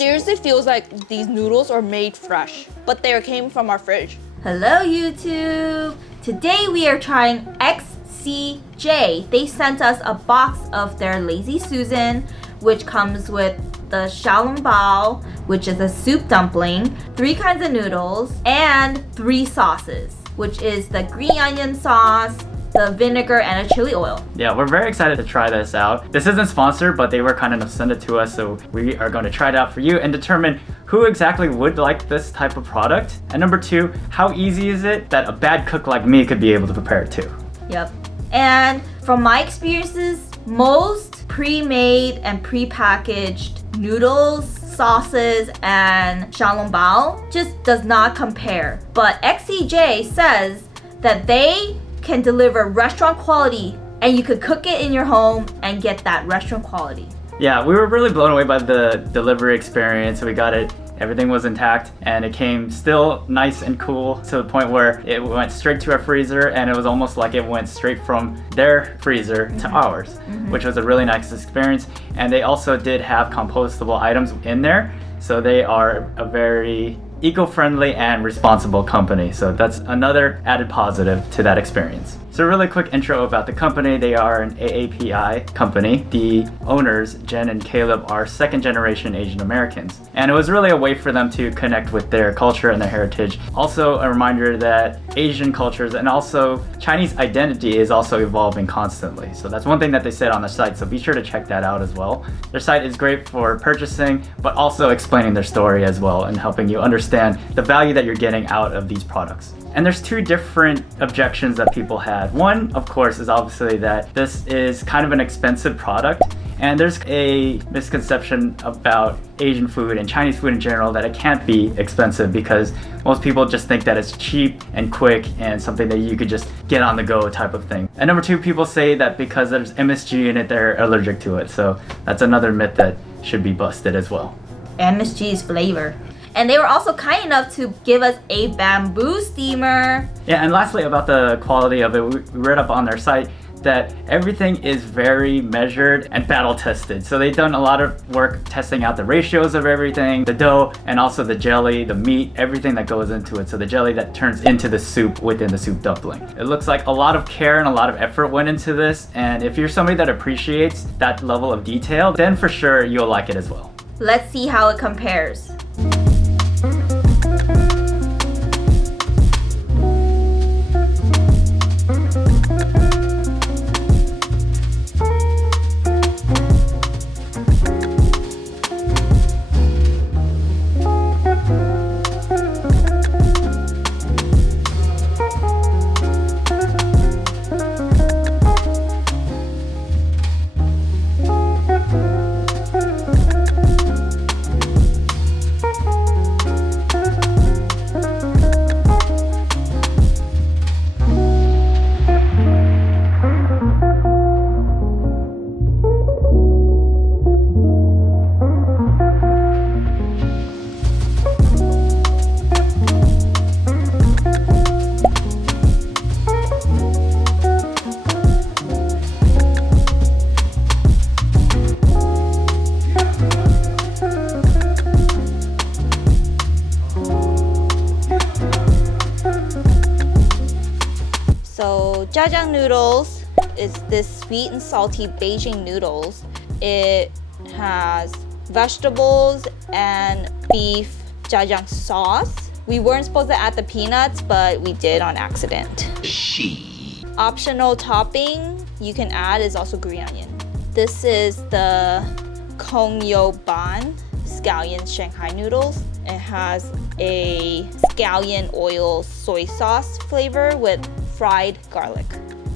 Seriously feels like these noodles are made fresh, but they came from our fridge. Hello YouTube! Today we are trying XCJ. They sent us a box of their Lazy Susan, which comes with the xiaolongbao, which is a soup dumpling, 3 kinds of noodles, and 3 sauces, which is the green onion sauce, the vinegar, and a chili oil. Yeah, we're very excited to try this out. This isn't sponsored, but they were kind enough to send it to us, so we are going to try it out for you and determine who exactly would like this type of product. And number 2, how easy is it that a bad cook like me could be able to prepare it too? Yep. And from my experiences, most pre-made and pre-packaged noodles, sauces, and xiaolongbao just does not compare. But XCJ says that they can deliver restaurant quality and you could cook it in your home and get that restaurant quality. Yeah, we were really blown away by the delivery experience. We got it, everything was intact, and it came still nice and cool to the point where it went straight to our freezer, and it was almost like it went straight from their freezer to ours, which was a really nice experience. And they also did have compostable items in there, so they are a very eco-friendly and responsible company. So that's another added positive to that experience. So a really quick intro about the company. They are an AAPI company. The owners, Jen and Caleb, are second generation Asian Americans. And it was really a way for them to connect with their culture and their heritage. Also a reminder that Asian cultures and also Chinese identity is also evolving constantly. So that's one thing that they said on the site, so be sure to check that out as well. Their site is great for purchasing, but also explaining their story as well and helping you understand the value that you're getting out of these products. And there's 2 different objections that people had. One, of course, is obviously that this is kind of an expensive product, and there's a misconception about Asian food and Chinese food in general that it can't be expensive because most people just think that it's cheap and quick and something that you could just get on the go type of thing. And number 2, people say that because there's MSG in it, they're allergic to it. So that's another myth that should be busted as well. MSG is flavor. And they were also kind enough to give us a bamboo steamer. Yeah, and lastly about the quality of it, we read up on their site that everything is very measured and battle tested. So they've done a lot of work testing out the ratios of everything, the dough, and also the jelly, the meat, everything that goes into it. So the jelly that turns into the soup within the soup dumpling. It looks like a lot of care and a lot of effort went into this. And if you're somebody that appreciates that level of detail, then for sure you'll like it as well. Let's see how it compares. So jajang noodles is this sweet and salty Beijing noodles. It has vegetables and beef jajang sauce. We weren't supposed to add the peanuts, but we did on accident. Optional topping you can add is also green onion. This is the Kong Yo Ban scallion Shanghai noodles. It has a scallion oil soy sauce flavor with fried garlic.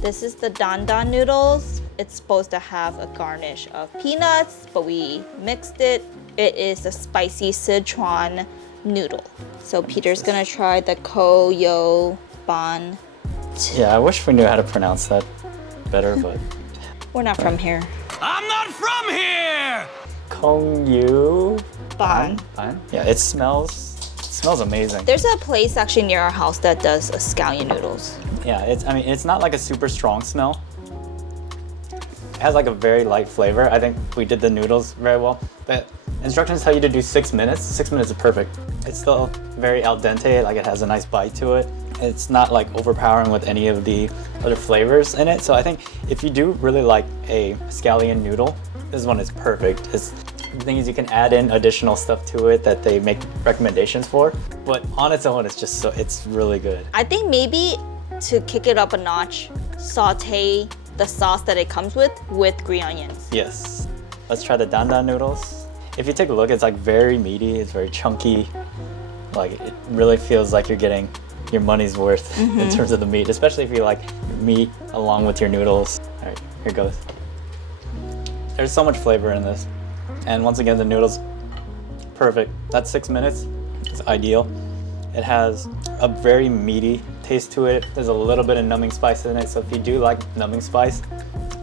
This is the Dan Dan noodles. It's supposed to have a garnish of peanuts, but we mixed it. It is a spicy Sichuan noodle. So Peter's gonna try the Ko Yo Ban. Yeah, I wish we knew how to pronounce that better, but... We're not from here. I'm not from here! Kong Yu Ban. Ban? Yeah, it smells amazing. There's a place actually near our house that does a scallion noodles. Yeah, it's not like a super strong smell. It has like a very light flavor. I think we did the noodles very well, but Instructions tell you to do 6 minutes. 6 minutes is perfect. It's still very al dente, like it has a nice bite to it. It's not like overpowering with any of the other flavors in it. So I think if you do really like a scallion noodle, this one is perfect. The thing is, you can add in additional stuff to it that they make recommendations for, but on its own, it's really good. I think maybe to kick it up a notch, saute the sauce that it comes with green onions. Yes. Let's try the dandan noodles. If you take a look, it's like very meaty, it's very chunky. Like it really feels like you're getting your money's worth in terms of the meat, especially if you like meat along with your noodles. All right, here goes. There's so much flavor in this. And once again, the noodles, perfect. That's 6 minutes, it's ideal. It has a very meaty taste to it. There's a little bit of numbing spice in it. So if you do like numbing spice,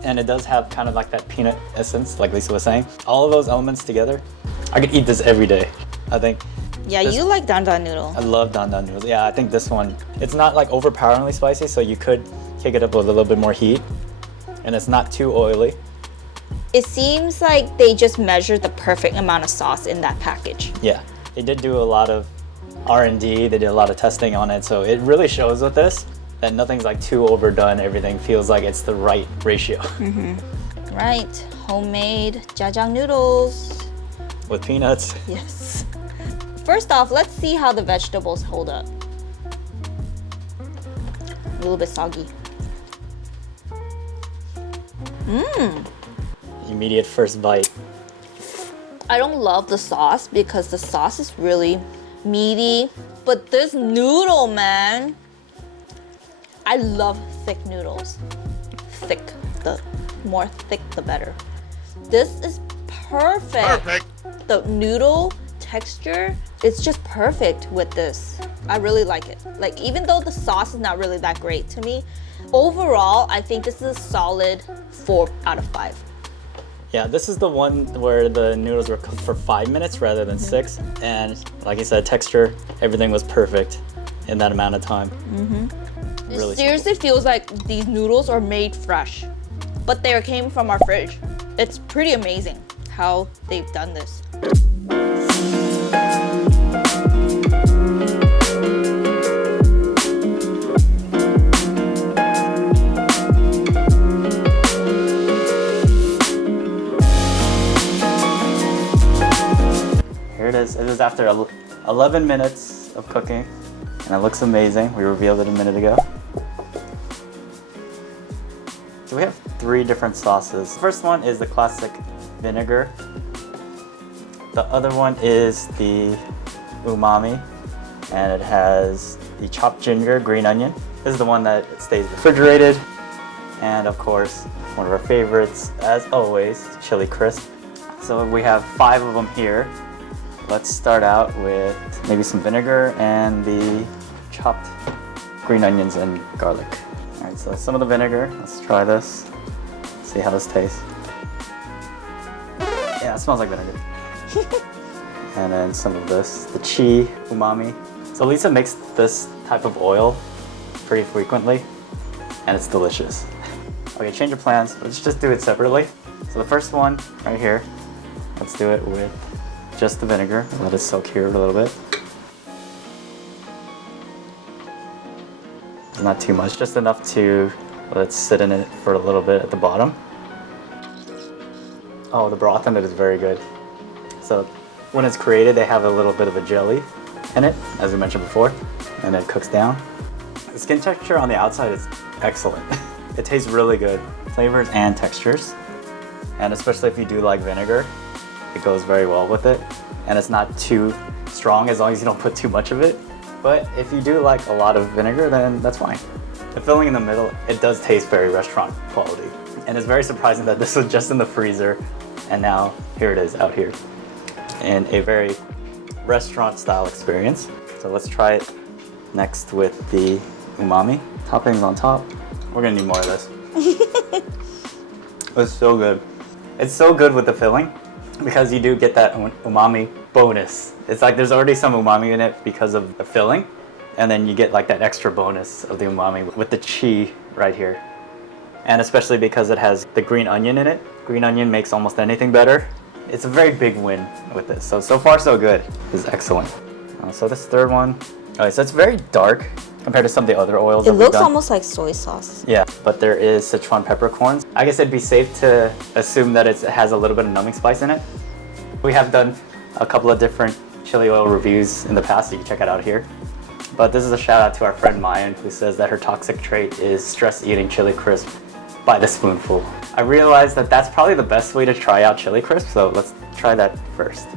and it does have kind of like that peanut essence, like Lisa was saying, all of those elements together, I could eat this every day, I think. Yeah, you like dandan noodle. I love dandan noodles. Yeah, I think this one, it's not like overpoweringly spicy, so you could kick it up with a little bit more heat, and it's not too oily. It seems like they just measured the perfect amount of sauce in that package. Yeah, they did do a lot of R&D, they did a lot of testing on it, so it really shows with this that nothing's like too overdone, everything feels like it's the right ratio. Right, homemade jajang noodles. With peanuts. Yes. First off, let's see how the vegetables hold up. A little bit soggy. Immediate first bite. I don't love the sauce because the sauce is really meaty, but this noodle, man, I love thick noodles. Thick, the more thick the better. This is perfect. The noodle texture, it's just perfect with this. I really like it. Like, even though the sauce is not really that great to me, overall, I think this is a solid 4 out of 5. Yeah, this is the one where the noodles were cooked for 5 minutes rather than 6. And like I said, texture, everything was perfect in that amount of time. Really It seriously feels like these noodles are made fresh, but they came from our fridge. It's pretty amazing how they've done this. It is after 11 minutes of cooking, and it looks amazing. We revealed it a minute ago. So we have 3 different sauces. The first one is the classic vinegar. The other one is the umami, and it has the chopped ginger, green onion. This is the one that stays refrigerated. And of course, one of our favorites, as always, chili crisp. So we have 5 of them here. Let's start out with maybe some vinegar and the chopped green onions and garlic. All right, so some of the vinegar. Let's try this. See how this tastes. Yeah, it smells like vinegar. And then some of this, the chi umami. So Lisa makes this type of oil pretty frequently, and it's delicious. Okay, change of plans. Let's just do it separately. So the first one right here, let's do it with just the vinegar. Let it soak here a little bit. It's not too much, just enough to let it sit in it for a little bit at the bottom. Oh, the broth in it is very good. So when it's created, they have a little bit of a jelly in it, as we mentioned before, and it cooks down. The skin texture on the outside is excellent. It tastes really good. Flavors and textures. And especially if you do like vinegar, it goes very well with it. And it's not too strong as long as you don't put too much of it. But if you do like a lot of vinegar, then that's fine. The filling in the middle, it does taste very restaurant quality. And it's very surprising that this was just in the freezer, and now here it is out here in a very restaurant style experience. So let's try it next with the umami. Toppings on top. We're gonna need more of this. It's so good. It's so good with the filling because you do get that umami bonus. It's like there's already some umami in it because of the filling, and then you get like that extra bonus of the umami with the chi right here. And especially because it has the green onion in it. Green onion makes almost anything better. It's a very big win with this. So far so good. This is excellent. So this third one, so it's very dark compared to some of the other oils. It looks almost like soy sauce. Yeah, but there is Sichuan peppercorns. I guess it'd be safe to assume that it has a little bit of numbing spice in it. We have done a couple of different chili oil reviews in the past, so you can check it out here. But this is a shout out to our friend Mayan, who says that her toxic trait is stress eating chili crisp by the spoonful. I realized that that's probably the best way to try out chili crisp, so let's try that first.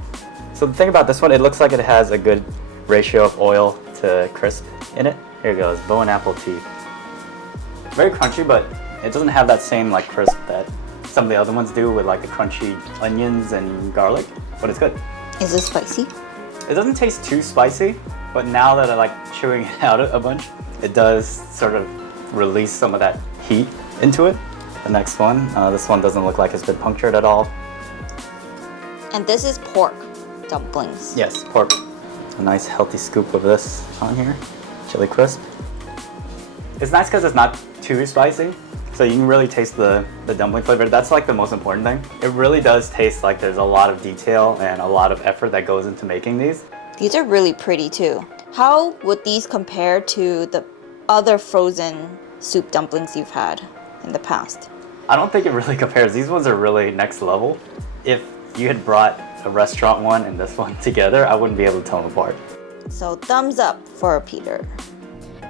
So the thing about this one, it looks like it has a good ratio of oil to crisp in it. Here it goes, bow and apple tea. Very crunchy, but it doesn't have that same like crisp that some of the other ones do with like the crunchy onions and garlic, but it's good. Is it spicy? It doesn't taste too spicy, but now that I like chewing it out a bunch, it does sort of release some of that heat into it. The next one, this one doesn't look like it's been punctured at all. And this is pork dumplings. Yes, pork. A nice healthy scoop of this on here. Chili crisp. It's nice because it's not too spicy, so you can really taste the dumpling flavor. That's like the most important thing. It really does taste like there's a lot of detail and a lot of effort that goes into making these. These are really pretty too. How would these compare to the other frozen soup dumplings you've had in the past? I don't think it really compares. These ones are really next level. If you had brought a restaurant one and this one together, I wouldn't be able to tell them apart. So thumbs up for Peter.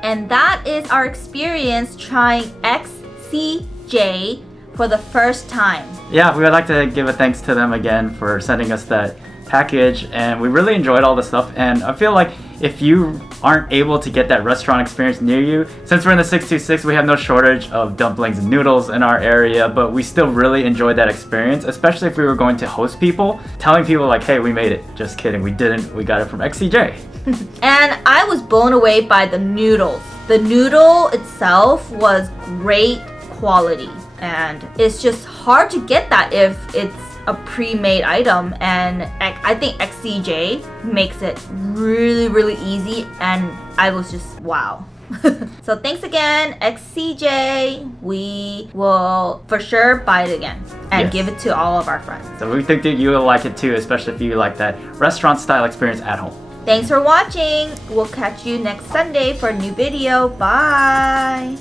And that is our experience trying XCJ for the first time. Yeah, we would like to give a thanks to them again for sending us that package, and we really enjoyed all the stuff. And I feel like if you aren't able to get that restaurant experience near you, since we're in the 626, we have no shortage of dumplings and noodles in our area, but we still really enjoyed that experience, especially if we were going to host people, telling people like, hey, we made it. Just kidding, we didn't. We got it from XCJ. And I was blown away by the noodles. The noodle itself was great quality, and it's just hard to get that if it's a pre-made item, and I think XCJ makes it really, really easy, and I was just wow. So thanks again, XCJ. We will for sure buy it again and give it to all of our friends. So we think that you will like it too, especially if you like that restaurant style experience at home. Thanks for watching. We'll catch you next Sunday for a new video. Bye.